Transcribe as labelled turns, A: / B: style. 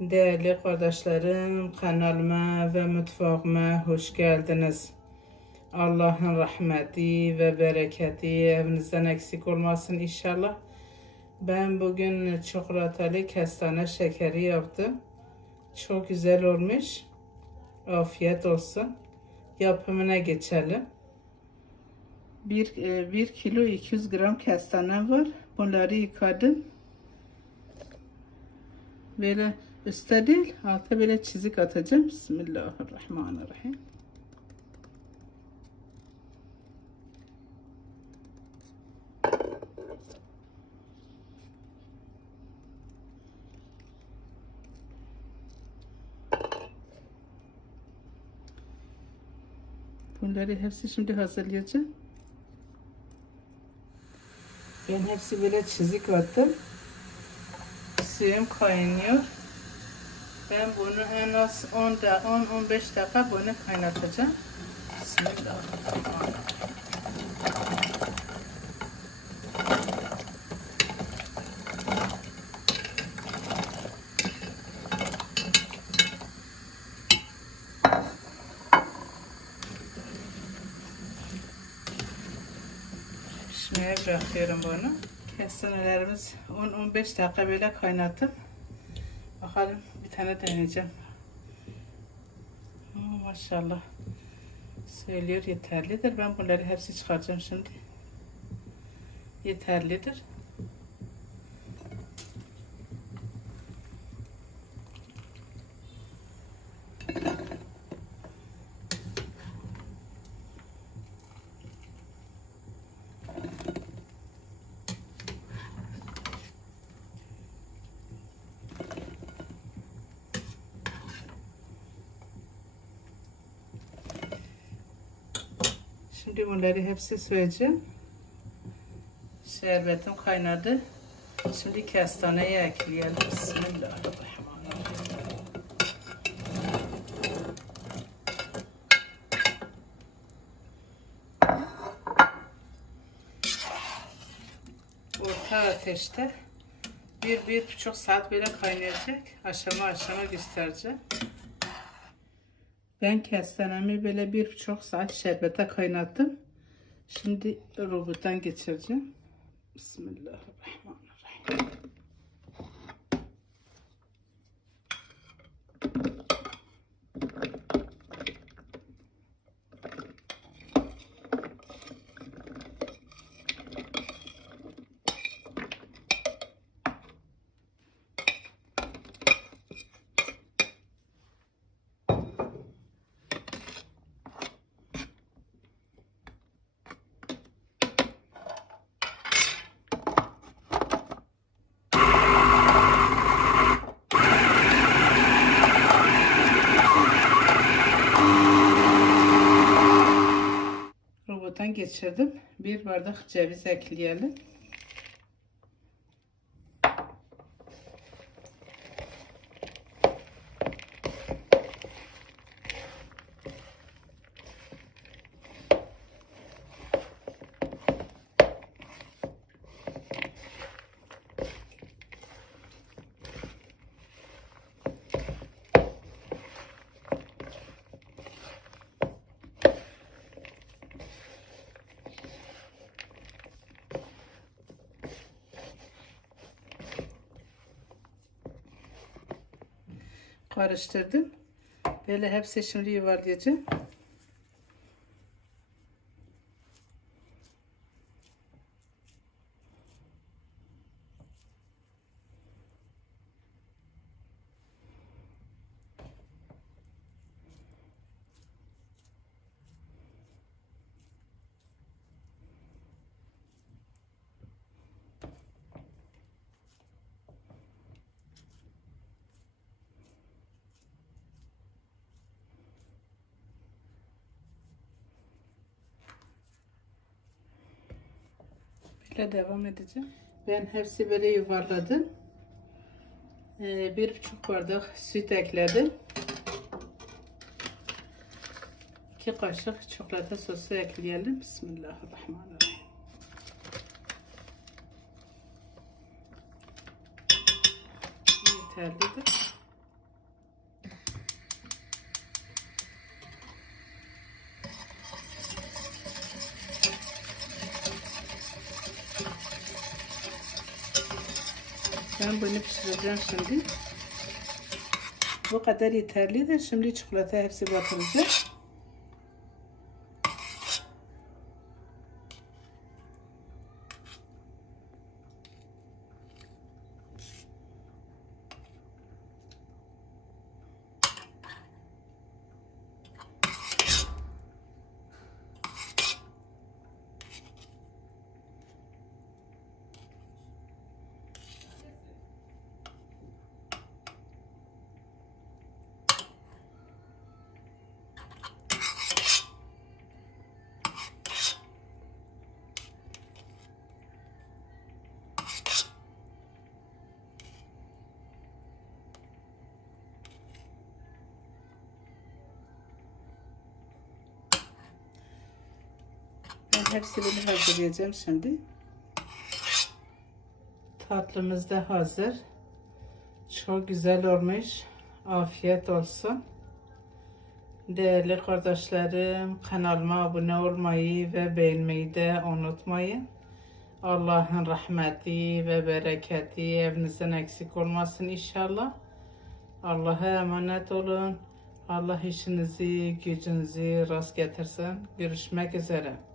A: Değerli kardeşlerim, kanalıma ve mutfağıma hoş geldiniz. Allah'ın rahmeti ve bereketi evinizden eksik olmasın inşallah. Ben bugün çikolatalı kestane şekeri yaptım. Çok güzel olmuş. Afiyet olsun. Yapımına geçelim. 1 1 kilo 200 gram kestane var. Bunları yıkadım. Böyle üstte değil, alta böyle çizik atacağım. Bismillahirrahmanirrahim. Bunları hepsi şimdi hazırlayacağım. Ben hepsi böyle çizik attım. Suyum kaynıyor. Ben bunu en az 10 da 10-15 dakika bunu kaynatacağım. Bismillahirrahmanirrahim. Pişmeye bırakıyorum bunu. Kestanelerimiz 10-15 dakika böyle kaynatıp bakalım bir tane deneyeceğim. Hmm, maşallah. Söylüyor yeterlidir. Ben bunları hepsi çıkaracağım şimdi. Yeterlidir. Şimdi bunları hepsi söyleyeceğim. Şerbetim kaynadı. Şimdi kestaneyi ekleyelim. Bismillahirrahmanirrahim. Orta ateşte bir, bir buçuk saat böyle kaynayacak. Aşama aşama göstereceğim. Ben kestanemi böyle bir buçuk saat şerbete kaynattım. Şimdi robottan geçireceğim. Bismillahirrahmanirrahim. Robottan geçirdim. Bir bardak ceviz ekleyelim. Karıştırdım. Böyle hepsi şimdi yuvarlayacağım. Böyle devam edeceğim. Ben hepsi böyle yuvarladım. Ee, bir buçuk bardak süt ekledim. İki kaşık çikolata sosu ekleyelim. Bismillahirrahmanirrahim. Yeterlidir. Ben bunu pişireceğim şimdi. Bu kadar yeterlidir. Şimdi çikolata hepsi batıracağım. Ben hepsini hazırlayacağım şimdi. Tatlımız da hazır. Çok güzel olmuş. Afiyet olsun. Değerli kardeşlerim, kanalıma abone olmayı ve beğenmeyi de unutmayın. Allah'ın rahmeti ve bereketi evinizden eksik olmasın inşallah. Allah'a emanet olun. Allah işinizi, gücünüzü rast getirsin. Görüşmek üzere.